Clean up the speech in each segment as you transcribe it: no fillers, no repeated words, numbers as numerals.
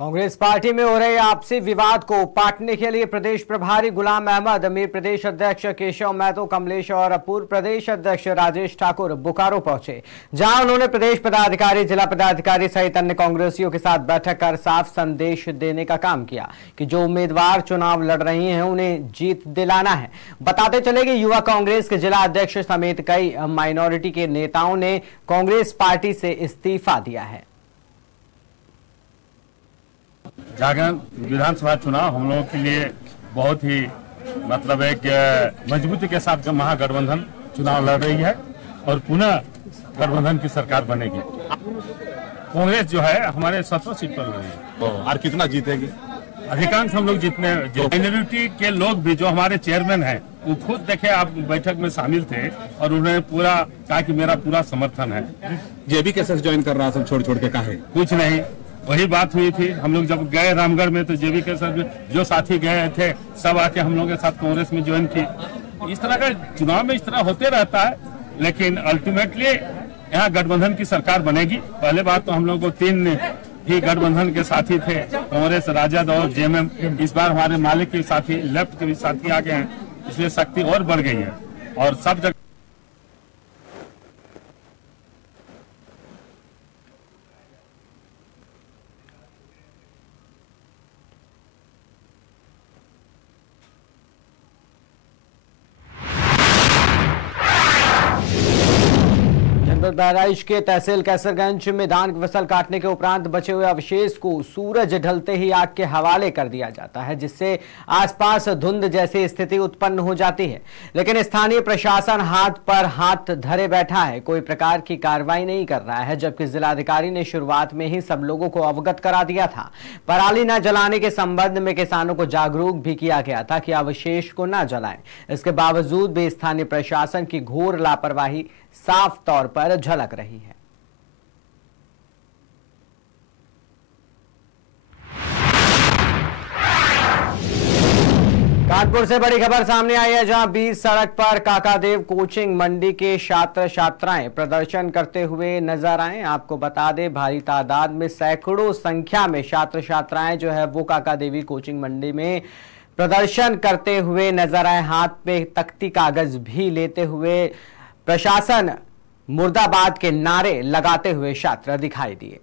Congress party में हो रहे आपसी विवाद को पाटने के लिए प्रदेश प्रभारी गुलाम अहमद, मीर प्रदेश अध्यक्ष केशव महतो कमलेश और पूर्व प्रदेश अध्यक्ष राजेश ठाकुर बोकारो पहुंचे, जहां उन्होंने प्रदेश पदाधिकारी, जिला पदाधिकारी सहित अन्य कांग्रेसियों के साथ बैठक कर साफ संदेश देने का काम किया कि जो उम्मीदवार चुनाव लड़ रही हैं उन्हें जीत दिलाना है। बताते चले कि युवा कांग्रेस के जिला अध्यक्ष समेत कई माइनॉरिटी के नेताओं ने कांग्रेस पार्टी से इस्तीफा दिया है। झारखंड विधानसभा चुनाव हम लोगों के लिए बहुत ही मतलब एक मजबूती के साथ महागठबंधन चुनाव लड़ रही है और पुनः गठबंधन की सरकार बनेगी। कांग्रेस जो है हमारे 17 सीट पर लड़ी है और कितना जीतेगी? अधिकांश हम लोग जीतने। माइनॉरिटी के लोग भी जो हमारे चेयरमैन हैं वो खुद देखे, आप बैठक में शामिल थे और उन्होंने पूरा कहा कि मेरा पूरा समर्थन है। जेबी कैसे ज्वाइन कर रहा सब छोड़ के कहा है? कुछ नहीं, वही बात हुई थी। हम लोग जब गए रामगढ़ में तो जेबी के साथ जो साथी गए थे सब आके हम लोग के साथ कांग्रेस में ज्वाइन की। इस तरह का चुनाव में इस तरह होते रहता है, लेकिन अल्टीमेटली यहाँ गठबंधन की सरकार बनेगी। पहले बात तो हम लोग को 3 ही गठबंधन के साथी थे, कांग्रेस, राजद और जेएमएम। इस बार हमारे मालिक के साथी, लेफ्ट के भी साथी आ गए हैं, इसलिए शक्ति और बढ़ गई है और सब जगह बहराइच के तहसील कैसरगंज में धान की फसल काटने के उपरांत बचे हुए अवशेष को सूरज ढलते ही आग के हवाले कर दिया जाता है, जिससे आसपास धुंध जैसी स्थिति उत्पन्न हो जाती है। लेकिन स्थानीय प्रशासन हाथ पर हाथ धरे बैठा है, कोई प्रकार की कार्रवाई नहीं कर रहा है, जबकि जिलाधिकारी ने शुरुआत में ही सब लोगों को अवगत करा दिया था। पराली न जलाने के संबंध में किसानों को जागरूक भी किया गया था कि अवशेष को न जलाएं। इसके बावजूद भी स्थानीय प्रशासन की घोर लापरवाही साफ तौर पर झलक रही है। कानपुर से बड़ी खबर सामने आई है, जहां बीच सड़क पर काकादेव कोचिंग मंडी के छात्र छात्राएं प्रदर्शन करते हुए नजर आए। आपको बता दें, भारी तादाद में सैकड़ों संख्या में छात्र छात्राएं जो है वो काकादेवी कोचिंग मंडी में प्रदर्शन करते हुए नजर आए। हाथ में तख्ती कागज भी लेते हुए प्रशासन मुर्दाबाद के नारे लगाते हुए छात्र दिखाई दिए।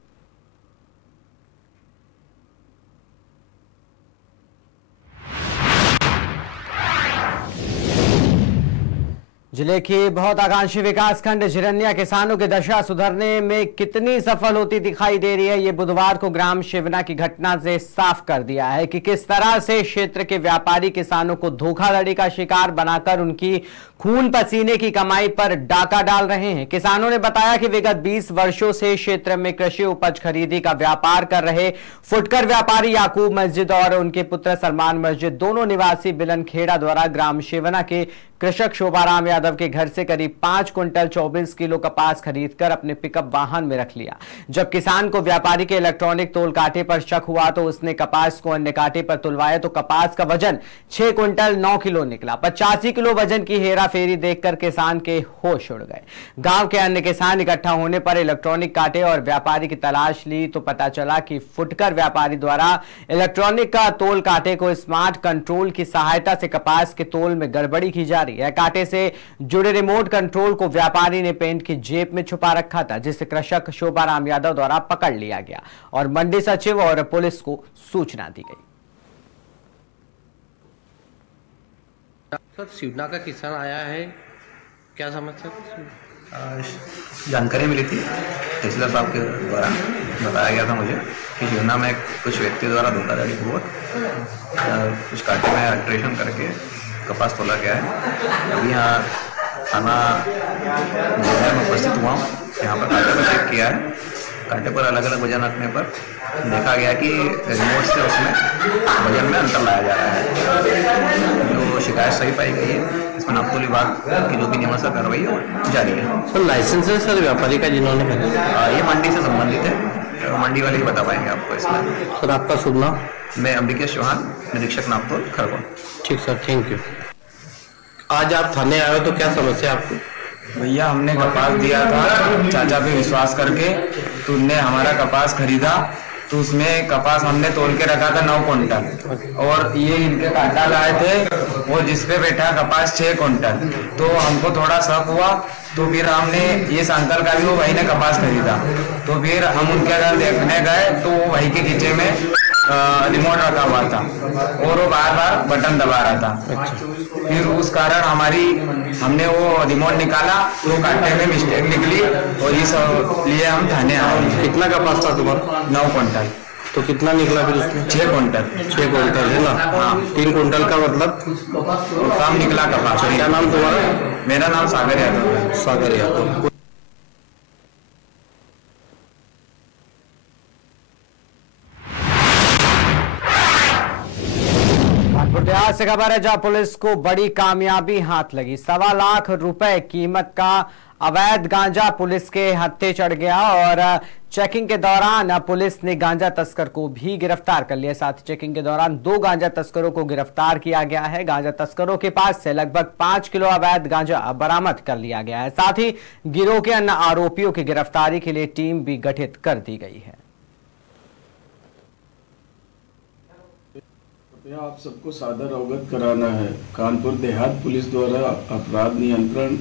जिले की बहुत आकांक्षी विकास खंड झिरनिया किसानों की दशा सुधरने में कितनी सफल होती दिखाई दे रही है, ये बुधवार को ग्राम शिवना की घटना से साफ कर दिया है कि किस तरह से क्षेत्र के व्यापारी किसानों को धोखाधड़ी का शिकार बनाकर उनकी खून पसीने की कमाई पर डाका डाल रहे हैं। किसानों ने बताया कि विगत 20 वर्षों से क्षेत्र में कृषि उपज खरीदी का व्यापार कर रहे फुटकर व्यापारी याकूब मस्जिद और उनके पुत्र सलमान मस्जिद, दोनों निवासी बिलनखेड़ा द्वारा ग्राम शिवना के कृषक शोभाराम यादव के घर से करीब 5 क्विंटल 24 किलो कपास खरीदकर अपने पिकअप वाहन में रख लिया। जब किसान को व्यापारी के इलेक्ट्रॉनिक तोल कांटे पर शक हुआ तो उसने कपास को अन्य कांटे पर तुलवाया तो कपास का वजन 6 क्विंटल 9 किलो निकला। 85 किलो वजन की हेरा फेरी देखकर किसान के होश उड़ गए। गांव के अन्य किसान इकट्ठा होने पर इलेक्ट्रॉनिक कांटे और व्यापारी की तलाश ली तो पता चला कि फुटकर व्यापारी द्वारा इलेक्ट्रॉनिक का तोल कांटे को स्मार्ट कंट्रोल की सहायता से कपास के तोल में गड़बड़ी की जा रही है। कांटे से जुड़े रिमोट कंट्रोल को व्यापारी ने पेंट की जेब में छुपा रखा था, जिसे कृषक शोभाराम यादव द्वारा पकड़ लिया गया और मंडी सचिव और पुलिस को सूचना दी गई। सर, शिवना का किसान आया है, क्या समस्या? जानकारी मिली थी तहसीलदार साहब के द्वारा, बताया गया था मुझे कि शिवना में कुछ व्यक्ति द्वारा धोखाधड़ी हुआ, कुछ कांटे में अल्ट्रेशन करके कपास तोला गया है। अभी यहाँ थाना में उपस्थित हुआ हूँ, यहाँ पर कांटे पर चेक किया है। कांटे पर अलग अलग वजन रखने पर देखा गया कि रिमोट से उसमें वजन में अंतर लाया जा रहा है। जो शिकायत सही पाई गई है, इसमें नापतोल विभाग की जो भी नियमानुसार कार्रवाई है जारी है। सर, लाइसेंस है सर व्यापारी का जिन्होंने ये मंडी से संबंधित है, मंडी वाले ही बता पाएंगे आपको इसमें। सर, आपका शुभ नाम? मैं अंबिकेश चौहान, निरीक्षक नापतोल खरगोन। ठीक सर, थैंक यू। आज आप थाने आए हो तो क्या समस्या आपको? भैया, हमने कपास दिया था चाचा पे विश्वास करके, तो उनने हमारा कपास खरीदा तो उसमें कपास हमने तोल के रखा था 9 क्विंटल और ये इनके कांटा लाए थे वो जिसपे बैठा कपास 6 क्विंटल। तो हमको थोड़ा शक हुआ तो फिर हमने ये अंकल का भी वो भाई ने कपास खरीदा, तो फिर हम उनके घर देखने गए तो वो भाई के खींचे में रिमोट रखा हुआ था और वो बार बार बटन दबा रहा था। फिर उस कारण हमने वो रिमोट निकाला तो कांटे में मिस्टेक निकली और इस लिए हम थाने आए। कितना कपास था तुम्हारा? 9 क्विंटल। तो कितना निकला फिर उसमें? 6 क्विंटल। 6 क्विंटल है ना? हाँ। 3 क्विंटल का मतलब कम निकला कपास। क्या नाम तुम्हारा? मेरा नाम सागर यादव है। सागर यादव। बिहार से खबर है जहां पुलिस को बड़ी कामयाबी हाथ लगी। 1.25 लाख रुपए कीमत का अवैध गांजा पुलिस के हत्थे चढ़ गया और चेकिंग के दौरान पुलिस ने गांजा तस्कर को भी गिरफ्तार कर लिया। साथ ही चेकिंग के दौरान 2 गांजा तस्करों को गिरफ्तार किया गया है। गांजा तस्करों के पास से लगभग 5 किलो अवैध गांजा बरामद कर लिया गया है। साथ ही गिरोह के अन्य आरोपियों की गिरफ्तारी के लिए टीम भी गठित कर दी गई है। आप सबको सादर अवगत कराना है, कानपुर देहात पुलिस द्वारा अपराध नियंत्रण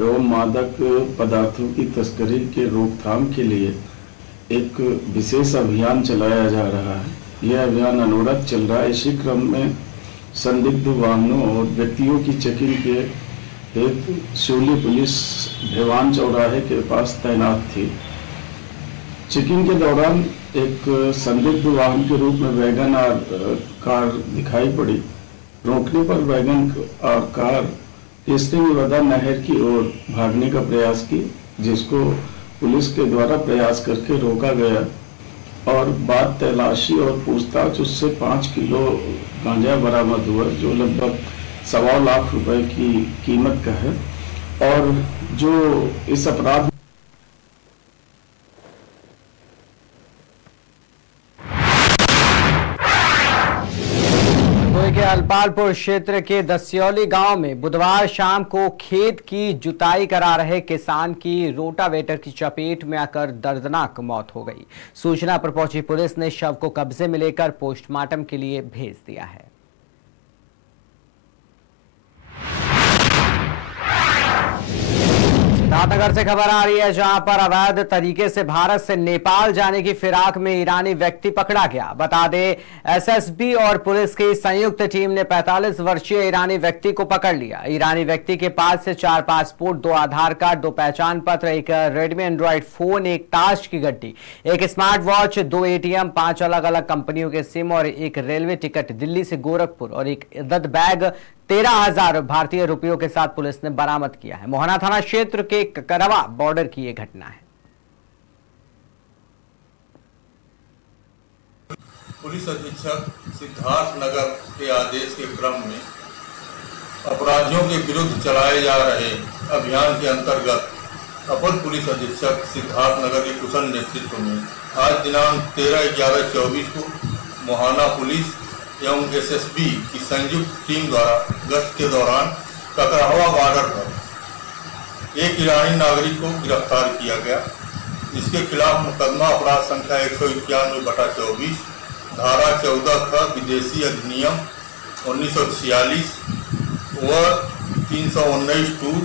एवं मादक पदार्थों की तस्करी के रोकथाम के लिए एक विशेष अभियान चलाया जा रहा है। यह अभियान अनवरत चल रहा है। इसी क्रम में संदिग्ध वाहनों और व्यक्तियों की चेकिंग के हेतु शिवली पुलिस भेवान चौराहे के पास तैनात थी। चेकिंग के दौरान एक संदिग्ध वाहन के रूप में वैगन और कार दिखाई पड़ी। रोकने पर वैगन और कार केसरी नहर की ओर भागने का प्रयास की, जिसको पुलिस के द्वारा प्रयास करके रोका गया और बाद तलाशी और पूछताछ उससे 5 किलो गांजा बरामद हुआ, जो लगभग 1.25 लाख रुपए की कीमत का है। और जो इस अपराध के अलपालपुर क्षेत्र के दस्यौली गांव में बुधवार शाम को खेत की जुताई करा रहे किसान की रोटावेटर की चपेट में आकर दर्दनाक मौत हो गई। सूचना पर पहुंची पुलिस ने शव को कब्जे में लेकर पोस्टमार्टम के लिए भेज दिया है। सिद्धार्थनगर से खबर आ रही है जहां पर अवैध तरीके से भारत से नेपाल जाने की फिराक में ईरानी व्यक्ति पकड़ा गया। बता दें, एसएसबी और पुलिस की संयुक्त टीम ने 45 वर्षीय ईरानी व्यक्ति को पकड़ लिया। ईरानी व्यक्ति के पास से 4 पासपोर्ट, 2 आधार कार्ड, 2 पहचान पत्र, एक रेडमी एंड्रॉइड फोन, एक ताश की गड्डी, एक स्मार्ट वॉच, 2 एटीएम, 5 अलग अलग कंपनियों के सिम और एक रेलवे टिकट दिल्ली से गोरखपुर और एक इद्दत बैग 13,000 भारतीय रुपयों के साथ पुलिस ने बरामद किया है। मोहना थाना क्षेत्र के करवा बॉर्डर की यह घटना है। पुलिस अधीक्षक सिद्धार्थनगर के आदेश के क्रम में अपराधियों के विरुद्ध चलाए जा रहे अभियान के अंतर्गत अपर पुलिस अधीक्षक सिद्धार्थनगर के कुशल नेतृत्व में आज दिनांक 13/11/24 को मोहाना पुलिस एवं एसएसबी की संयुक्त टीम द्वारा गश्त के दौरान ककरावा बॉर्डर पर एक ईरानी नागरिक को गिरफ्तार किया गया, जिसके खिलाफ मुकदमा अपराध संख्या 191/24 धारा 14 विदेशी अधिनियम 1946 व 319(2),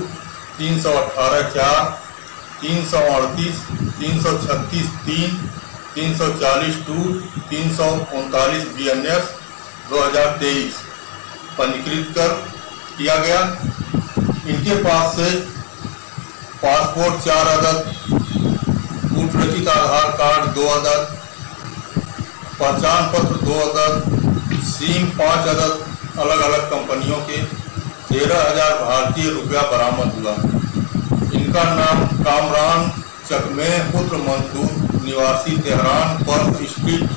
318(4), 338, 336(3), 340(2), 339 BNS 2023 पंजीकृत कर किया गया। इनके पास से पासपोर्ट 4 अदद, कूट रचित आधार कार्ड 2 अदद, पहचान पत्र 2 अदद, सिम 5 अदद अलग अलग कंपनियों के 13,000 भारतीय रुपया बरामद हुआ। इनका नाम कामरान चकमे पुत्र मंसूर निवासी तेहरान पर्थ स्ट्रीट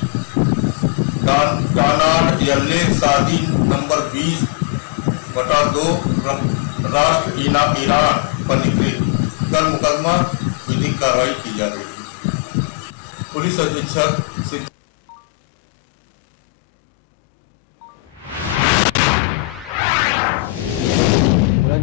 डानान यल्ले शादी नंबर 20/2 राष्ट्र ईरान पंजीकृत कर मुकदमा विधिक कार्रवाई की जा रही है। पुलिस अधीक्षक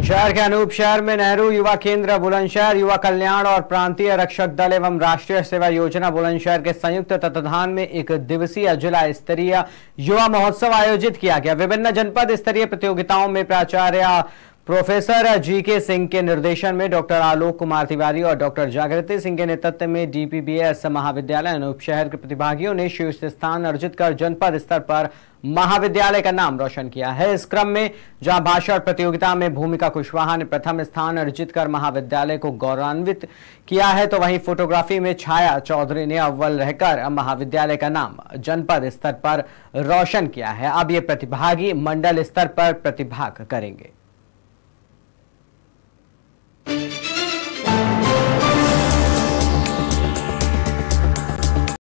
बुलंदशहर के अनूप शहर में नेहरू युवा केंद्र बुलंदशहर, युवा कल्याण और प्रांतीय रक्षक दल एवं राष्ट्रीय सेवा योजना बुलंदशहर के संयुक्त तत्वाधान में एक दिवसीय जिला स्तरीय युवा महोत्सव आयोजित किया गया। विभिन्न जनपद स्तरीय प्रतियोगिताओं में प्राचार्य प्रोफेसर जीके सिंह के निर्देशन में डॉक्टर आलोक कुमार तिवारी और डॉक्टर जागृति सिंह के नेतृत्व में डीपीबीएस महाविद्यालय अनूप शहर के प्रतिभागियों ने शीर्ष स्थान अर्जित कर जनपद स्तर पर महाविद्यालय का नाम रोशन किया है। इस क्रम में जहां भाषण प्रतियोगिता में भूमिका कुशवाहा ने प्रथम स्थान अर्जित कर महाविद्यालय को गौरवान्वित किया है, तो वहीं फोटोग्राफी में छाया चौधरी ने अव्वल रहकर महाविद्यालय का नाम जनपद स्तर पर रोशन किया है। अब ये प्रतिभागी मंडल स्तर पर प्रतिभाग करेंगे।